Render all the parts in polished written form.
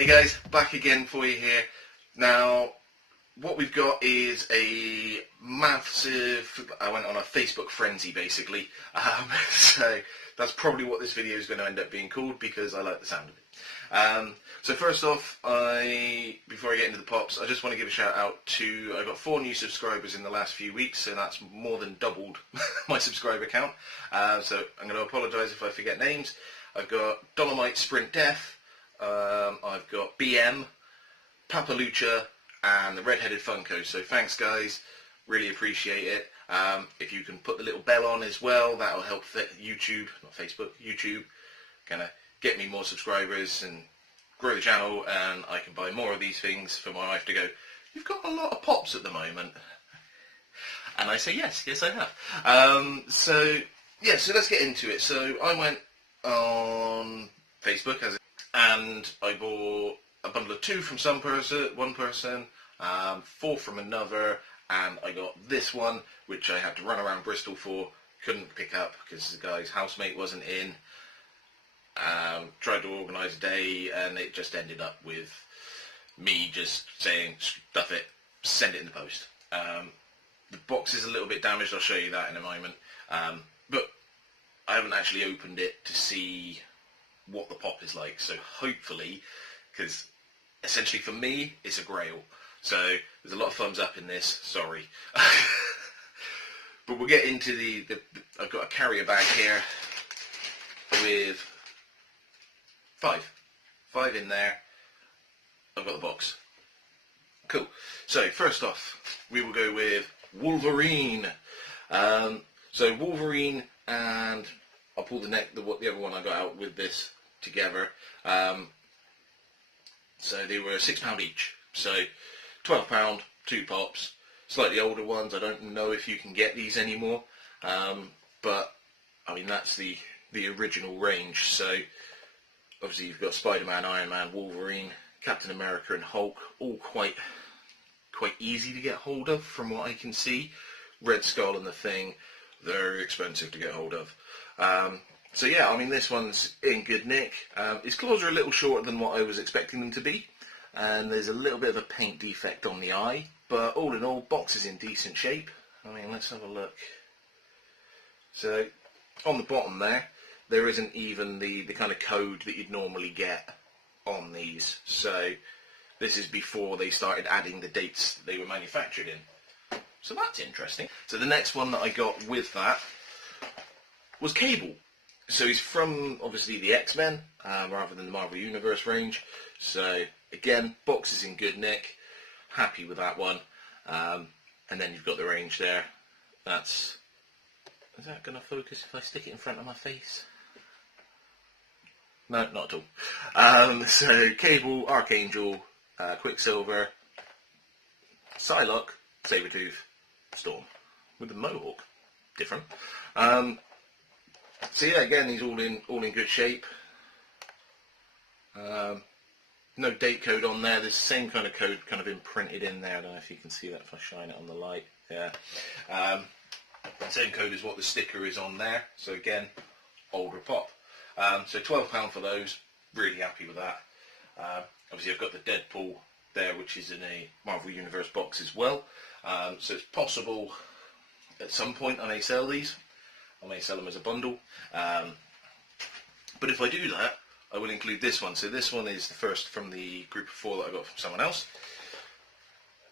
Hey guys, back again for you here. Now, what we've got is a massive, I went on a Facebook frenzy basically, so that's probably what this video is going to end up being called because I like the sound of it. So first off, before I get into the pops, I just want to give a shout out to, I got 4 new subscribers in the last few weeks, so that's more than doubled my subscriber count. So I'm going to apologise if I forget names. I've got Dolomite Sprint Death, I've got BM, Papalucha, and the Red-Headed Funko. So thanks guys, really appreciate it. If you can put the little bell on as well, that'll help YouTube, not Facebook, YouTube, kind of get me more subscribers and grow the channel, and I can buy more of these things for my wife to go, you've got a lot of pops at the moment. And I say yes, I have. So let's get into it. So I went on Facebook and I bought a bundle of 2 from one person, 4 from another, and I got this one, which I had to run around Bristol for, couldn't pick up because the guy's housemate wasn't in. Tried to organise a day, and it just ended up with me just saying, stuff it, send it in the post. The box is a little bit damaged, I'll show you that in a moment, but I haven't actually opened it to see what the pop is like, so hopefully, because essentially for me it's a grail, so there's a lot of thumbs up in this, sorry. But we'll get into I've got a carrier bag here with 5 in there. I've got the box. Cool. So first off, we will go with Wolverine. So Wolverine, and I'll pull the other one I got out with this together. So they were £6 each. So £12, 2 pops. Slightly older ones. I don't know if you can get these anymore, but I mean that's the original range. So obviously you've got Spider-Man, Iron Man, Wolverine, Captain America and Hulk, all quite easy to get hold of from what I can see. Red Skull and the Thing, very expensive to get hold of. So yeah, I mean this one's in good nick. His claws are a little shorter than what I was expecting them to be, and there's a little bit of a paint defect on the eye, but all in all, box is in decent shape. I mean, let's have a look. So on the bottom there isn't even the kind of code that you'd normally get on these. So this is before they started adding the dates that they were manufactured in. So that's interesting. So the next one that I got with that was Cable. So he's from, obviously, the X-Men, rather than the Marvel Universe range. So again, box is in good nick. Happy with that one. And then you've got the range there. Is that going to focus if I stick it in front of my face? No, not at all. So Cable, Archangel, Quicksilver, Psylocke, Sabretooth, Storm, with the Mohawk. Different. So yeah, again, he's all in good shape. No date code on there. There's the same kind of code kind of imprinted in there. I don't know if you can see that if I shine it on the light. Yeah. Same code as what the sticker is on there. So again, older pop. So £12 for those. Really happy with that. Obviously, I've got the Deadpool there, which is in a Marvel Universe box as well. So it's possible at some point I may sell these. I may sell them as a bundle. But if I do that, I will include this one. So this one is the first from the group of 4 that I got from someone else.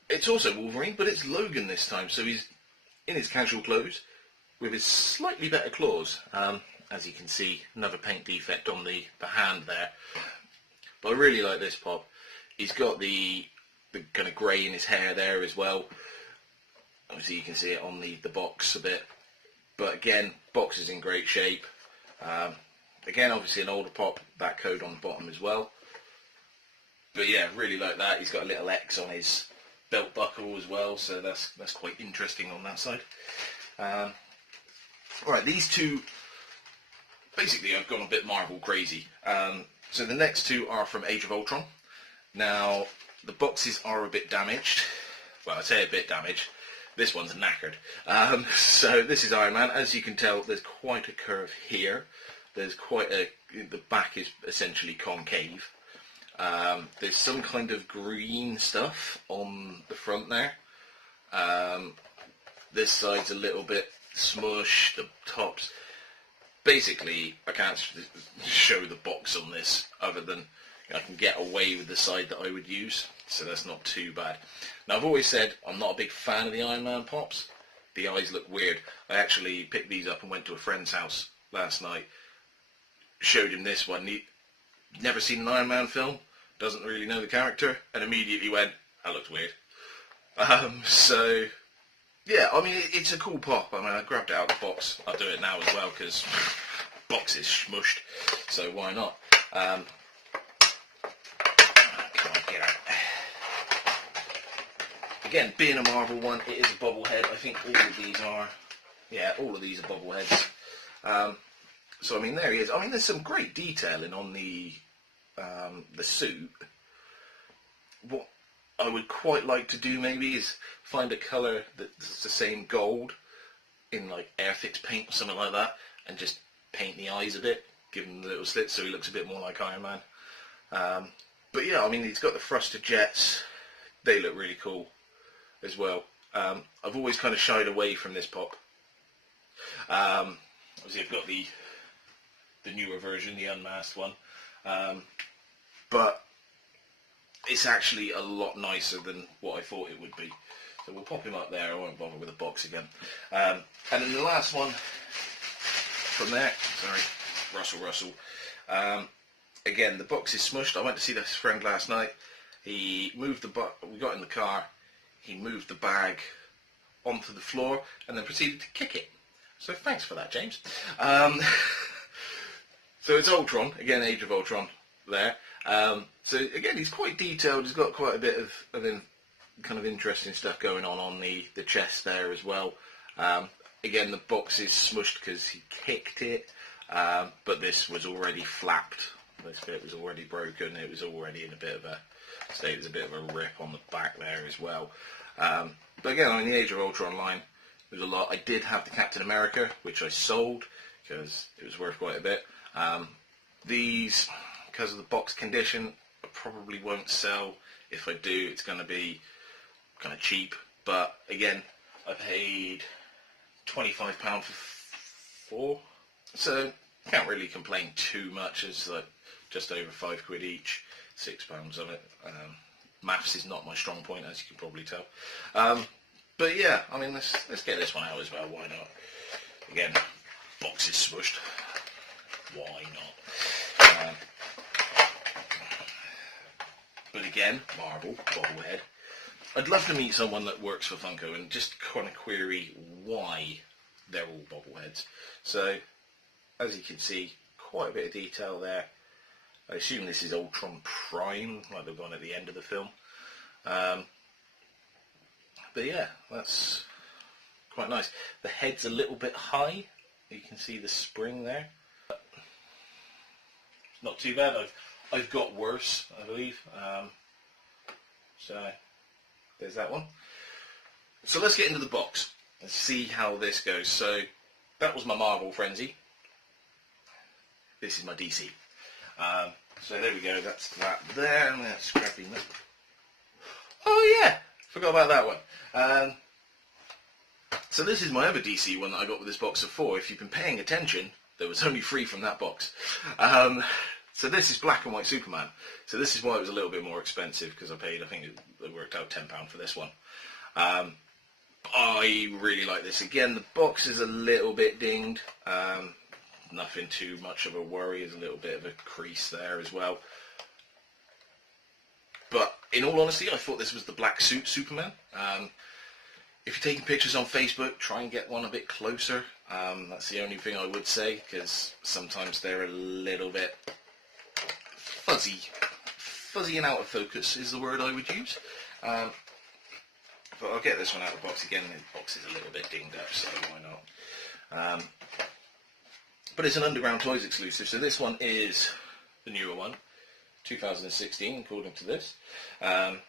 It's also Wolverine, but it's Logan this time. So he's in his casual clothes with his slightly better claws. As you can see, another paint defect on the hand there. But I really like this pop. He's got the kind of grey in his hair there as well. Obviously you can see it on the box a bit. But again, box is in great shape. Again, obviously an older pop, that code on the bottom as well. But yeah, really like that. He's got a little X on his belt buckle as well, so that's quite interesting on that side. Alright, these 2, basically I've gone a bit Marvel crazy. So the next 2 are from Age of Ultron. Now, the boxes are a bit damaged. Well, I say a bit damaged. This one's knackered. So this is Iron Man. As you can tell, there's quite a curve here. There's quite the back is essentially concave. There's some kind of green stuff on the front there. This side's a little bit smushed, the tops. Basically, I can't show the box on this other than I can get away with the side that I would use, so that's not too bad. Now, I've always said I'm not a big fan of the Iron Man pops. The eyes look weird. I actually picked these up and went to a friend's house last night, showed him this one. He'd never seen an Iron Man film, doesn't really know the character, and immediately went, that looks weird. So, yeah, I mean, it's a cool pop. I mean, I grabbed it out of the box. I'll do it now as well, because box is smushed, so why not? Come on, get out. Again, being a Marvel one, it is a bobblehead. I think all of these are, yeah, all of these are bobbleheads. So, I mean, there he is. I mean, there's some great detailing on the suit. What I would quite like to do maybe is find a colour that's the same gold in like Airfix paint or something like that, and just paint the eyes a bit, give him the little slits so he looks a bit more like Iron Man. But yeah, I mean, he's got the thruster jets. They look really cool as well. I've always kind of shied away from this pop. Obviously, I've got the newer version, the unmasked one, but it's actually a lot nicer than what I thought it would be. So we'll pop him up there. I won't bother with a box again. And then the last one from there, sorry, Russell. Again, the box is smushed. I went to see this friend last night. He moved we got in the car, he moved the bag onto the floor and then proceeded to kick it. So thanks for that, James. So it's Ultron, again, Age of Ultron there. So again, he's quite detailed. He's got quite a bit of kind of interesting stuff going on the chest there as well. Again, the box is smushed because he kicked it, but this was already flapped. This bit was already broken. It was already in a bit of a state. There's a bit of a rip on the back there as well. But again, I mean, the Age of Ultron line, there's a lot. I did have the Captain America, which I sold because it was worth quite a bit. These, because of the box condition, I probably won't sell. If I do, it's going to be kind of cheap. But again, I paid £25 for 4, so can't really complain too much. It's like just over £5 each, £6 on it. Maths is not my strong point, as you can probably tell. But yeah, I mean, let's get this one out as well. Why not? Again, box is smushed. Why not? But again, Marvel, bobblehead. I'd love to meet someone that works for Funko and just kind of query why they're all bobbleheads. So, as you can see, quite a bit of detail there. I assume this is Ultron Prime, like they've gone at the end of the film. But yeah, that's quite nice. The head's a little bit high. You can see the spring there. Not too bad. I've got worse, I believe. So there's that one. So let's get into the box and see how this goes. So that was my Marvel frenzy. This is my DC. So there we go. That's that there. And that's scrapping that. Oh yeah, forgot about that one. So this is my other DC one that I got with this box of 4. If you've been paying attention, there was only 3 from that box. So this is black and white Superman. So this is why it was a little bit more expensive, because I paid, I think it worked out £10 for this one. I really like this. Again, the box is a little bit dinged. Nothing too much of a worry. There's a little bit of a crease there as well. But in all honesty, I thought this was the black suit Superman. If you're taking pictures on Facebook, try and get one a bit closer. That's the only thing I would say, because sometimes they're a little bit fuzzy. Fuzzy and out of focus is the word I would use. But I'll get this one out of the box again. The box is a little bit dinged up, so why not? But it's an Underground Toys exclusive, so this one is the newer one, 2016, according to this. Let's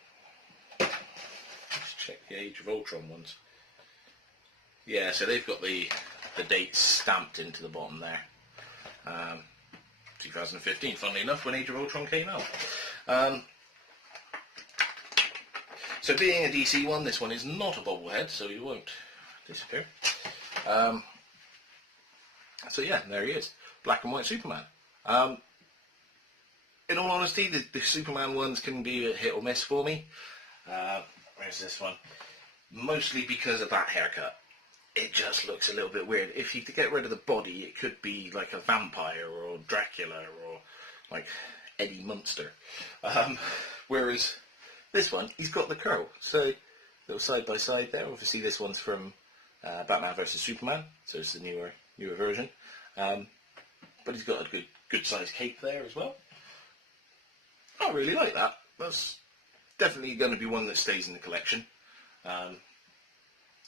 check the Age of Ultron ones. Yeah, so they've got the dates stamped into the bottom there. 2016. 2015, funnily enough, when Age of Ultron came out. So being a DC one, this one is not a bobblehead, so he won't disappear. So yeah, there he is. Black and white Superman. In all honesty, the Superman ones can be a hit or miss for me. Where's this one? Mostly because of that haircut. It just looks a little bit weird. If you get rid of the body, it could be like a vampire or Dracula or like Eddie Munster. Whereas this one, he's got the curl. So little side by side there. Obviously, this one's from Batman vs Superman, so it's the newer version. But he's got a good sized cape there as well. I really like that. That's definitely going to be one that stays in the collection.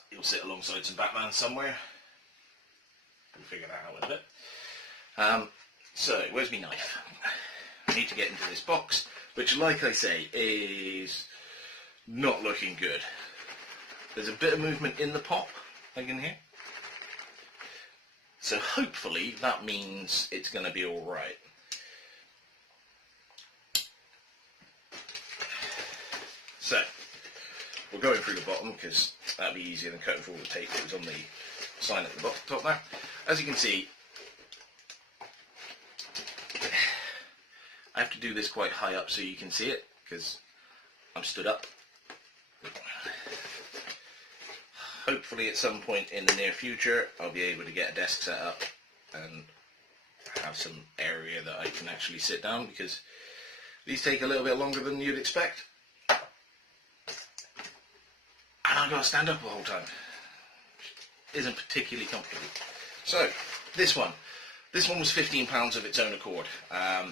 He'll sit alongside some Batman somewhere. We'll figure that out in a bit. So, where's my knife? I need to get into this box, which, like I say, is not looking good. There's a bit of movement in the pop, I can hear. So hopefully that means it's going to be alright. So, we're going through the bottom because that'll be easier than cutting through all the tape that was on the sign at the top there. As you can see, I have to do this quite high up so you can see it because I'm stood up. Hopefully at some point in the near future I'll be able to get a desk set up and have some area that I can actually sit down, because these take a little bit longer than you'd expect. And I've got to stand up the whole time. Isn't particularly comfortable. So, this one was £15 of its own accord. I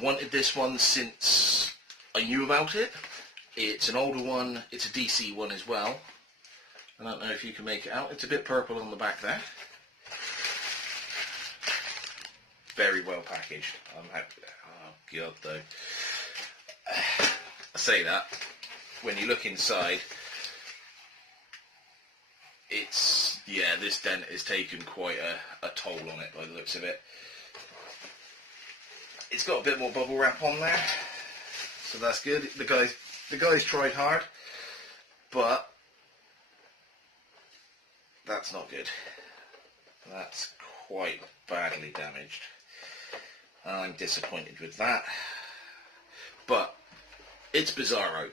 wanted this one since I knew about it. It's an older one, it's a DC one as well. I don't know if you can make it out. It's a bit purple on the back there. Very well packaged. I'm happy. Oh god, though. I say that. When you look inside, it's, yeah, this dent has taken quite a toll on it by the looks of it. It's got a bit more bubble wrap on there, so that's good. The guys tried hard, but that's not good. That's quite badly damaged. I'm disappointed with that. But it's Bizarro.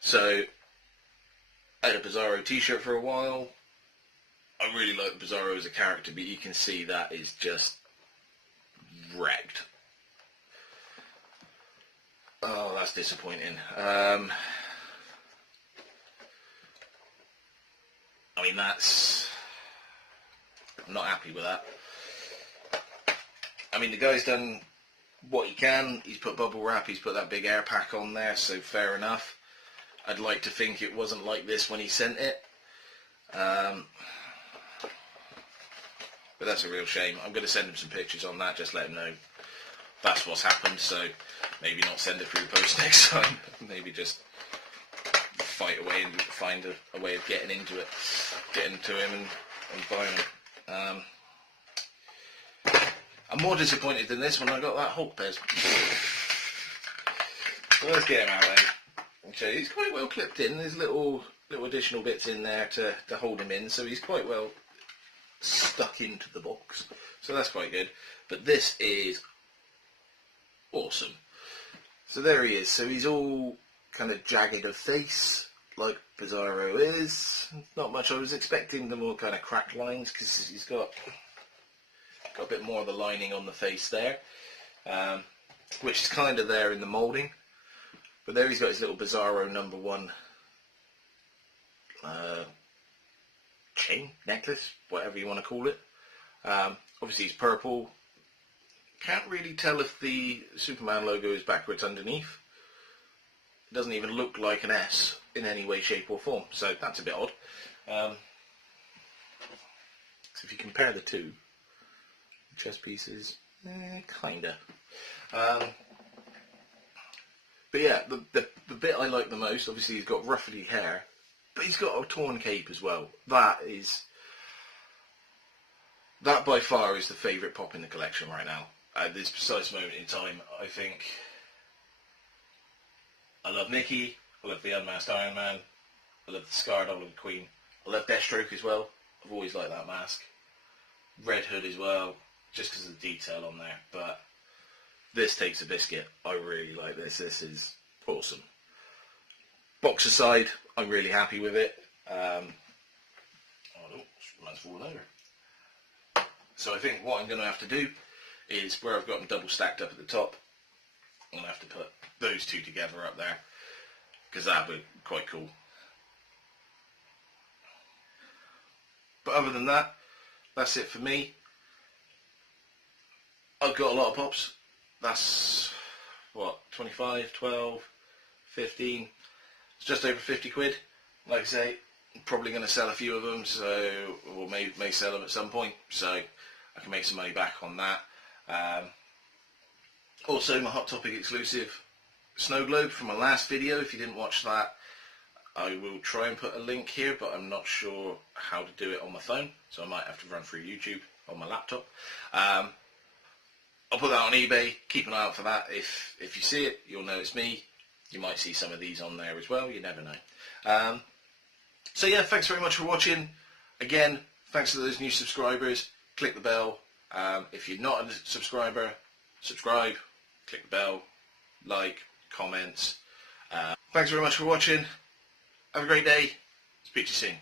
So I had a Bizarro t-shirt for a while. I really like Bizarro as a character, but you can see that is just wrecked. Oh, that's disappointing. I mean, I'm not happy with that. I mean, the guy's done what he can. He's put bubble wrap, he's put that big air pack on there, so fair enough. I'd like to think it wasn't like this when he sent it. But that's a real shame. I'm going to send him some pictures on that, just let him know that's what's happened, so maybe not send it through the post next time. Maybe just fight away and find a way of getting into it, getting to him and buying it. I'm more disappointed than this when I got that Hulk Pez. So let's get him out then. Okay, he's quite well clipped in. There's little additional bits in there to hold him in, so he's quite well stuck into the box. So that's quite good. But this is awesome. So there he is. So he's all kind of jagged of face, like Bizarro is. Not much. I was expecting the more kind of cracked lines, because he's got a bit more of the lining on the face there, which is kind of there in the moulding. But there he's got his little Bizarro #1 chain, necklace, whatever you want to call it. Obviously he's purple. Can't really tell if the Superman logo is backwards underneath. It doesn't even look like an S in any way, shape or form, so that's a bit odd. So if you compare the two, chest pieces, kinda. But yeah, the bit I like the most, obviously he's got ruffly hair, but he's got a torn cape as well. That by far is the favourite pop in the collection right now. at this precise moment in time, I think I love Nikki, I love the Unmasked Iron Man, I love the Scarred Olive Queen, I love Deathstroke as well. I've always liked that mask. Red Hood as well, just because of the detail on there. But this takes a biscuit. I really like this. This is awesome. Box aside, I'm really happy with it. Man's falling over. So I think what I'm going to have to do is, where I've got them double stacked up at the top, I'm going to have to put those two together up there, because that would be quite cool. But other than that, that's it for me. I've got a lot of pops. That's, what, 25, 12, 15. It's just over 50 quid. Like I say, I'm probably going to sell a few of them, or may sell them at some point, so I can make some money back on that. Also, my Hot Topic exclusive snow globe from my last video. If you didn't watch that, I will try and put a link here, but I'm not sure how to do it on my phone, so I might have to run through YouTube on my laptop. I'll put that on eBay. Keep an eye out for that. If you see it, you'll know it's me. You might see some of these on there as well. You never know. So yeah, thanks very much for watching. Again, thanks to those new subscribers. Click the bell. If you're not a subscriber, subscribe. Click the bell. Like, comments. Thanks very much for watching. Have a great day. Speak to you soon.